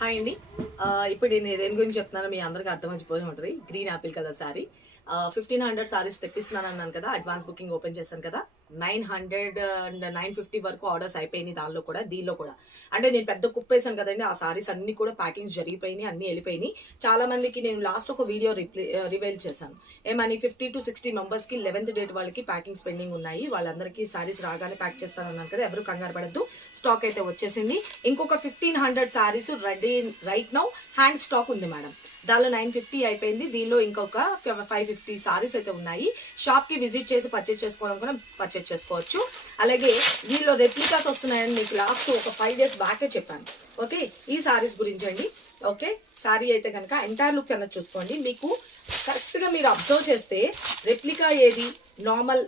Hi అండి. ఇప్పుడు నేను దేని గురించి చెప్తున్నానో మీ అందరికీ అర్థమైపోయి ఉంటుంది. Green apple colour sari 1500 saris తెప్పిస్తున్నాను అన్నాను కదా. అడ్వాన్స్ బుకింగ్ ఓపెన్ చేశాను కదా. 900 అండ్ 950 వరకు ఆర్డర్స్ అయిపోయినాయి. దానిలో కూడా దీనిలో కూడా అంటే నేను పెద్ద కుప్పేసాను కదండి. ఆ సారీస్ అన్ని కూడా ప్యాకింగ్స్ జరిగిపోయినాయి, అన్ని వెళ్ళిపోయినాయి. చాలా మందికి నేను లాస్ట్ ఒక వీడియో రివైల్ చేశాను. ఏమని 50 to 60 మెంబర్స్కి 11th డేట్ వాళ్ళకి ప్యాకింగ్స్ పెండింగ్ ఉన్నాయి. వాళ్ళందరికీ సారీస్ రాగానే ప్యాక్ చేస్తానన్నాను కదా. ఎవరు కంగారు పడద్దు, స్టాక్ అయితే వచ్చేసింది. ఇంకొక 1500 saris ready right now hand stock ఉంది మేడం. దానిలో 950 అయిపోయింది. దీనిలో ఇంకొక 550 సారీస్ అయితే ఉన్నాయి. షాప్కి విజిట్ చేసి పర్చేస్ చేసుకోవాలనుకున్నా పర్చేస్ చేసుకోవచ్చు. అలాగే దీనిలో రెప్లికాస్ వస్తున్నాయని మీకు లాస్ట్ ఒక 5 days బ్యాకే చెప్పాను. ఓకే, ఈ సారీస్ గురించి అండి. ఓకే, సారీ అయితే కనుక ఎంటైర్ లుక్ అన్నది చూసుకోండి. మీకు కరెక్ట్గా మీరు అబ్జర్వ్ చేస్తే రెప్లికా ఏది, నార్మల్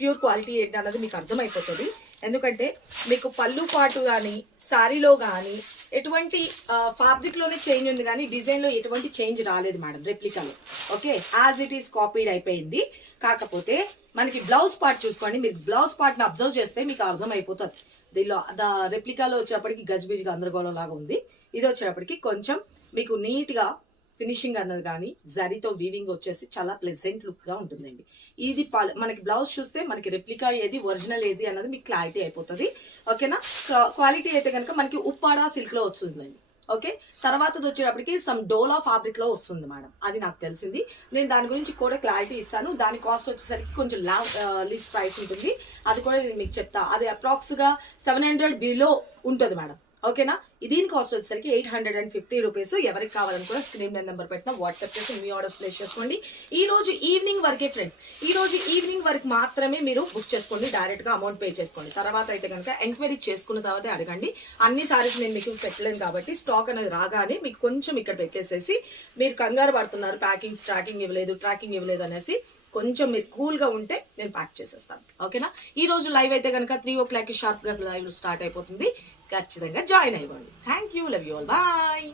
ప్యూర్ క్వాలిటీ ఏంటి అన్నది మీకు అర్థమైపోతుంది. ఎందుకంటే మీకు పళ్ళు పాటు కానీ శారీలో కానీ ఎటువంటి ఫ్యాబ్రిక్లోనే చేంజ్ ఉంది కానీ డిజైన్లో ఎటువంటి చేంజ్ రాలేదు మేడం రెప్లికాలో. Okay, as it is copied అయిపోయింది. కాకపోతే మనకి బ్లౌజ్ పార్ట్ చూసుకోండి. మీరు బ్లౌజ్ పార్ట్ని అబ్జర్వ్ చేస్తే మీకు అర్థమైపోతుంది. దీనిలో రెప్లికాలో వచ్చేప్పటికి గజిబిజిగా గందరగోళం లాగా ఉంది. ఇది వచ్చేప్పటికి కొంచెం మీకు నీట్గా ఫినిషింగ్ అన్నది కానీ జరీతో వీవింగ్ వచ్చేసి చాలా ప్లెజెంట్ లుక్గా ఉంటుందండి. ఇది మనకి బ్లౌజ్ చూస్తే మనకి రెప్లికా ఏది ఒరిజినల్ ఏది అన్నది మీకు క్లారిటీ అయిపోతుంది. ఓకేనా. క్వాలిటీ అయితే కనుక మనకి ఉప్పాడా సిల్క్లో వస్తుందండి. ఓకే, తర్వాతది వచ్చేటప్పటికి సమ్ డోలా ఫ్యాబ్రిక్లో వస్తుంది మేడం. అది నాకు తెలిసింది. నేను దాని గురించి కూడా క్లారిటీ ఇస్తాను. దాని కాస్ట్ వచ్చేసరికి కొంచెం లిస్ట్ ప్రైస్ ఉంటుంది. అది కూడా నేను మీకు చెప్తా. అది అప్రాక్స్గా 700 బిలో ఉంటుంది మేడం. ఓకేనా. దీని కాస్ట్ వచ్చేసరికి 850 రూపీస్. ఎవరికి కావాలనుకున్నా స్క్రీన్ మీద నెంబర్ పెట్టినా వాట్సాప్ చేసి మీ ఆర్డర్స్ ప్లేస్ చేసుకోండి. ఈ రోజు ఈవినింగ్ వరకే ఫ్రెండ్స్, ఈ రోజు ఈవినింగ్ వరకు మాత్రమే మీరు బుక్ చేసుకోండి. డైరెక్ట్గా అమౌంట్ పే చేసుకోండి. తర్వాత అయితే కనుక ఎంక్వైరీ చేసుకున్న తర్వాత అడగండి. అన్ని సారీస్ నేను మీకు పెట్టలేను కాబట్టి స్టాక్ అనేది రాగానే మీకు కొంచెం ఇక్కడ పెట్టేసేసి మీరు కంగారు పడుతున్నారు ప్యాకింగ్ ట్రాకింగ్ ఇవ్వలేదు అనేసి కొంచెం మీరు కూల్గా ఉంటే నేను ప్యాక్ చేసేస్తాను. ఓకేనా. ఈ రోజు లైవ్ అయితే కనుక 3 o'clock షార్ప్గా లైవ్ స్టార్ట్ అయిపోతుంది. ఖచ్చితంగా జాయిన్ అయిపోండి. Thank you, love you all, bye.